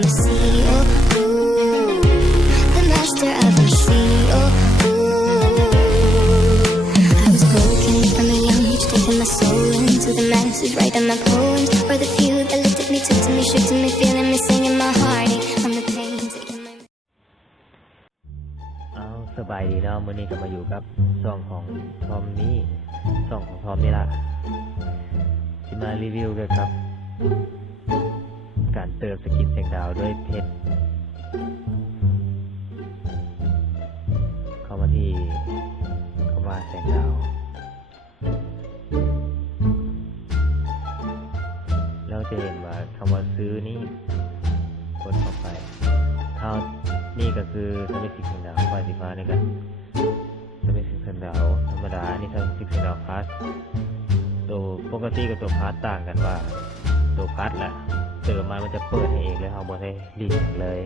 from the sea. Oh, ooh, the master of the sea. Oh, ooh, I was broken from a young age, taking my soul into the masses, writing my poems for the few that looked at me, took to me, shook to me, feeling me, singing my heartache from the pain, taking my. สบายดีเนาะมื้อนี้ก็มาอยู่กับช่องของทอมนี่ช่องของทอมนี่ล่ะที่มารีวิวด้วยครับการเติมสกินแสงดาวด้วยเพชรเข้ามาแสงดาวแล้วจะเห็นว่าคำว่าซื้อนี่กดเข้าไปนี่ก็คือสมิติแสงดาวไฟสีฟ้านี่กันสมิติแสงดาวธรรมดานี่สมิติแสงดาวพาสตัวปกติกับตัวพาสต่างกันว่าตัวพาสแหละเติมมามันจะเปิดให้เองเลยเขาบอกให้รีบเลย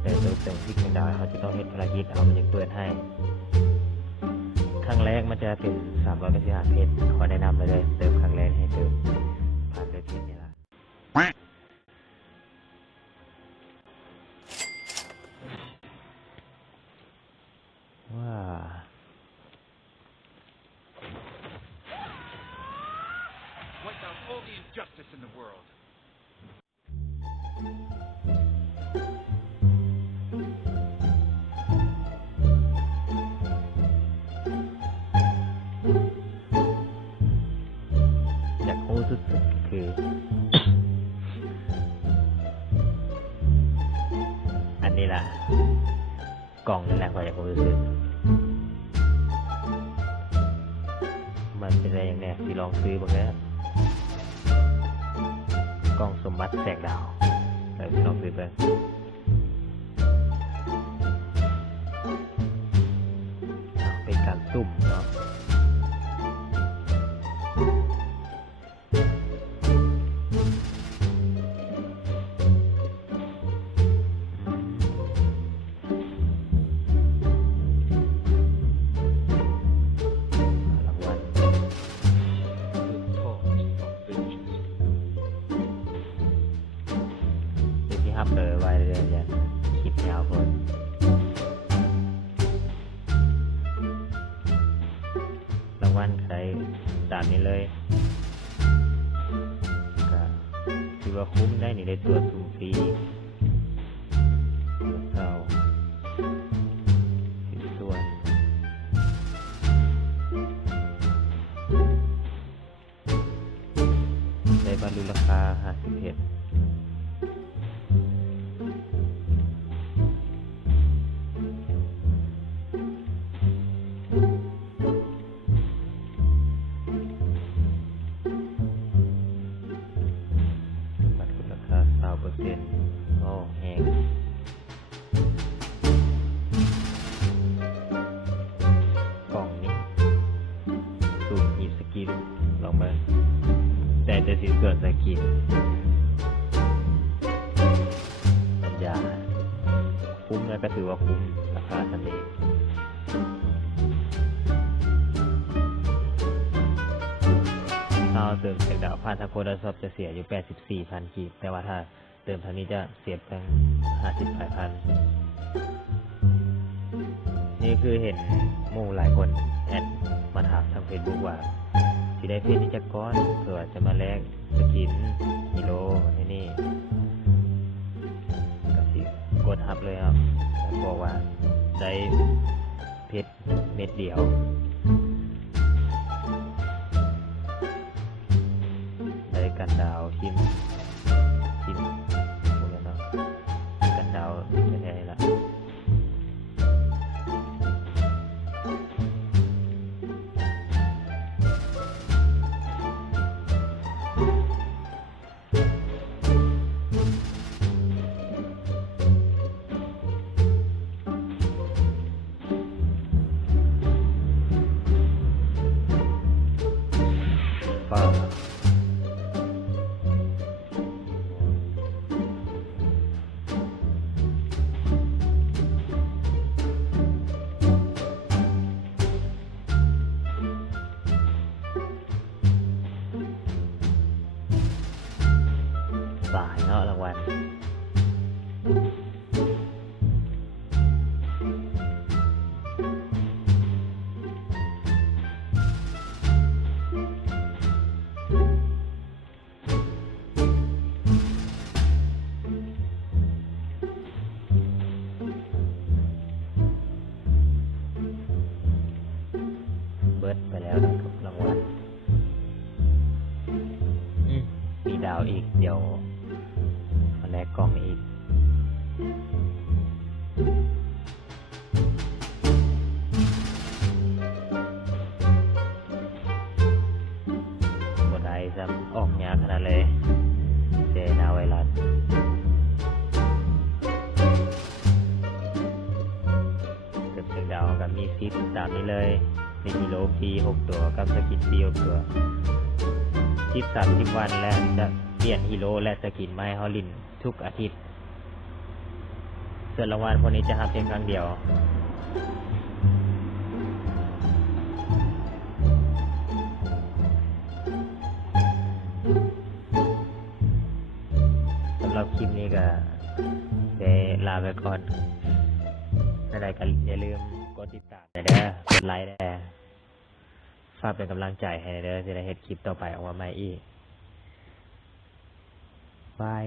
แต่ตัวเติมสมิติแสงดาวเขาจะต้องเฮ็ดภารกิจเอามันจะเปิดให้ครั้งแรกมันจะเป็น395เพชรขอแนะนำเลยเติมครั้งแรกให้เติมผ่านด้วยเพชรนี่ละว่า Wipe out all the injustice in the world. อยากรู้สุดๆคือ อันนี้ล่ะกล่องนี่แหละพออยากรู้สุดมันเป็นอะไรอย่างเนี้ยที่ลองซื้อบ้างแล้วกล่องสมบัติแสงดาวที่ลองซื้อไปเป็นการสุ่มเนาะเลยไว้เรื่อยๆคลิปยาวเกินรางวัลใครตามนี้เลยก็ถือว่าคุ้มได้นี่ได้ตัวสุ่มฟรีเข้าส่วนได้บรรลุราคา50เพชรโอ้แหงกล่องนี้สูตรหีบสกินลองมาแต่จะสิส่วนสกินสัญญาคุ้มแล้วก็ถือว่าคุ้มราคาทันทีถ้าเติมแสงดาวผ่านทางโคดาซอฟจะเสียอยู่ 84,000 กีบแต่ว่าถ้าเติมทางนี้จะเสียเพียง50,000นี่คือเห็นหมู่หลายคนแอดมาถามทาง Facebook ว่าสิได้เพจนี้จักก้อนเผื่อจะมาแลกสกินฮีโร่ที่นี่ก็สิกดทับเลยครับแล้วบอกว่าได้เพชรเม็ดเดียวได้กันดาวชิ้นพวกนี้เนาะกันดาวแท้ๆละฟ้าสายเนาะรางวัล เบิร์ดไปแล้วนะครับรางวัลมีดาวอีก เดี๋ยวมาแลกกล่องอีกบนไอซับออกยากขนาดเลยเจนาไวรัสเกือบถึงดาวกับมีซิปตามนี้เลยมีกิโลปี6ตัวกับสกินปี6ตัว10-30 วันและจะเปลี่ยนฮีโร่และสกินไม้ฮอลลินทุกอาทิตย์ส่วนรางวัลพวกนี้จะหาเพียงครั้งเดียวสำหรับคลิปนี้ก็ได้ลาไปก่อนอะไรก็อย่าลืมกดติดตามเด้อกดไลค์เด้อฝากเป็นกำลังใจให้เด้อจะได้เฮ็ดคลิปต่อไปออกมาใหม่อีกบาย